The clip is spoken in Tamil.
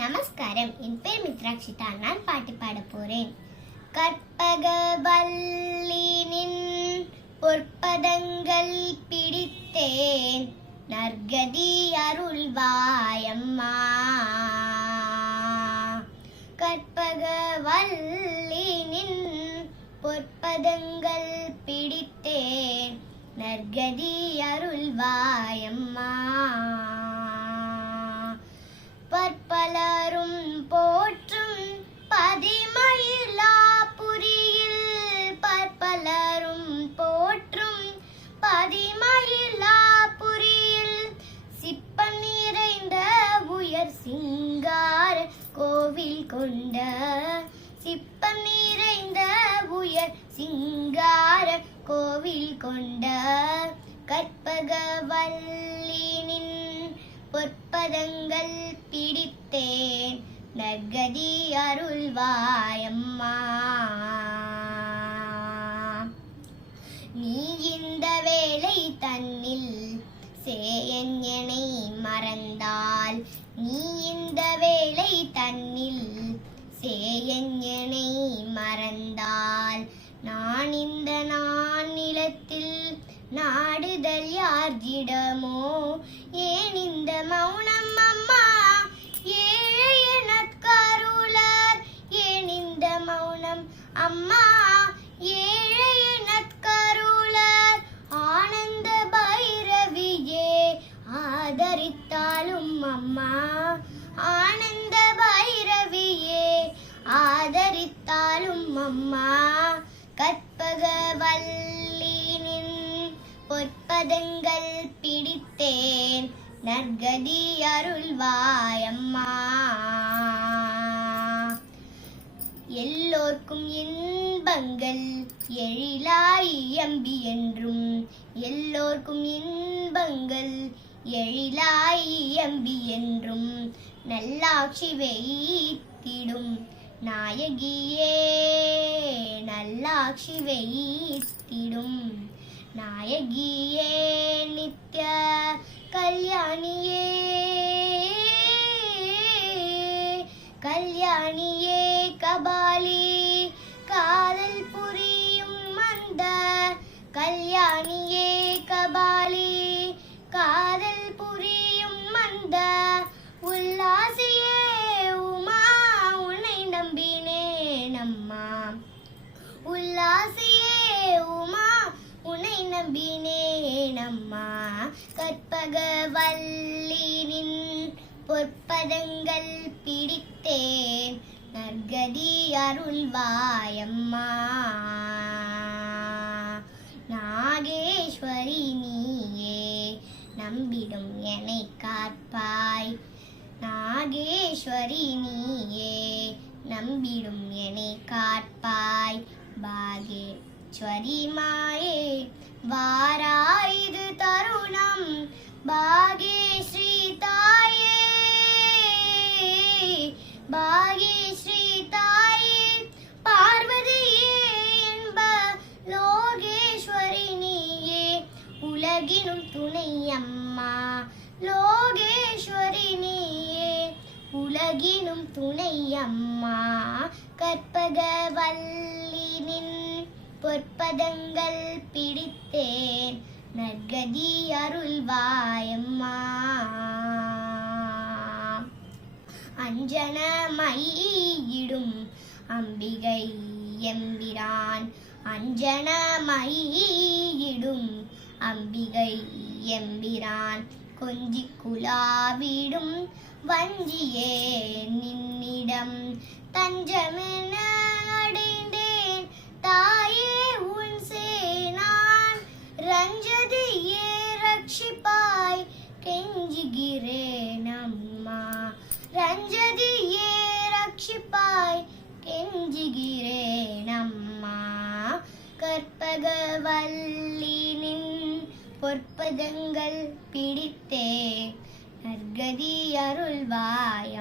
நமஸ்காரம். என் பேர் மித்ராக்ஷிதா. நான் பாட்டு பாட போறேன். கற்பகவல்லினின் பொற்பதங்கள் பிடித்தேன், நற்கதி அருள்வாயம்மா. கற்பகவல்லினின் பொற்பதங்கள் பிடித்தேன், நற்கதி அருள்வாயம்மா. பற்பலரும் போற்றும் பதிமயிலாபுரியில், பற்பலரும் போற்றும் பதிமயிலாபுரியில், சிப்பம் நிறைந்த உயர் சிங்கார கோவில் கொண்ட, சிப்பம் நிறைந்த உயர் சிங்கார கோவில் கொண்ட, கற்பகவல்லினின் பொற்பதங்கள் பிடித்தேன், நற்கதி அருள்வாயம்மா. நீ இந்த வேளை தன்னில் சேயனை மறந்தால், நீ இந்த வேளை தன்னில் சேயனை மறந்தால், நான் இந்த நிலத்தில் நாடுதல் யார்ஜிடமோ? ஏன் இந்த மௌனம் அம்மா ஏழை எனக்கருளார்? ஏன் இந்த மௌனம் அம்மா ஏழை எனக்கருளார்? ஆனந்த பைரவியே ஆதரித்தாலும் அம்மா, ஆனந்த பைரவியே ஆதரித்தாலும் அம்மா. கற்பகவல்லினின் பொற்பதங்கள் பிடித்தேன், நற்கதி அருள்வாயம்மா. எல்லோர்க்கும் இன்பங்கள் எழிலாய் எம்பி என்றும், எல்லோர்க்கும் இன்பங்கள் எழிலாய் எம்பி என்றும், நல்லாட்சி வைத்திடும் நாயகியே, நல்லாட்சி வைத்திடும் நாயகியே, நித்ய கல்யாணியே, கல்யாணியே, கபாலி காதல் புரியும் அந்த, கல்யாணியே கபாலி காதல் புரியும் அந்த, உல்லாசியே உமா உன்னை நம்பினேன் அம்மா, உல்லாசியே உமா உன்னை நம்பினேன் அம்மா. கற்பகவல்லினின் பொற்பதங்கள் பிடித்தேன், நற்கதி அருள்வாயம்மா. நாகேஸ்வரி நீயே நம்பிடும் என்னை காப்பாய், நாகேஸ்வரி நீயே நம்பிடும் என்னை காப்பாய். பாகேஸ்வரி மாயே வாராயுது தருணம், பாகேஸ்ரீ தாயே, பாகேஸ்ரீ தாயே, பார்வதியே என்ப லோகேஸ்வரி நீயே, உலகினும் துணை அம்மா, லோகேஸ்வரி நீயே உலகினும் துணை அம்மா. கற்பகவல்லினின் பொற்பதங்கள் பிடித்தேன், நற்கதி அருள்வாயம்மா. அஞ்சனமயிடும் அம்பிகை எம்பிரான், அஞ்சனமயிடும் அம்பிகை எம்பிரான், கொஞ்சி குலாவிடும் வஞ்சியே நின்னிடம் தஞ்சமென அடைந்தேன் தாயே உன் சேனான், ரஞ்சதியே ரட்சிப்பாய் கெஞ்சுகிறேன் அம்மா, ரஞ்சதியே ரட்சிப்பாய் கெஞ்சுகிறேன் அம்மா. கற்பகவல்லினின் பொற்பதங்கள் பிடித்தே, நற்கதி அருள்வாய்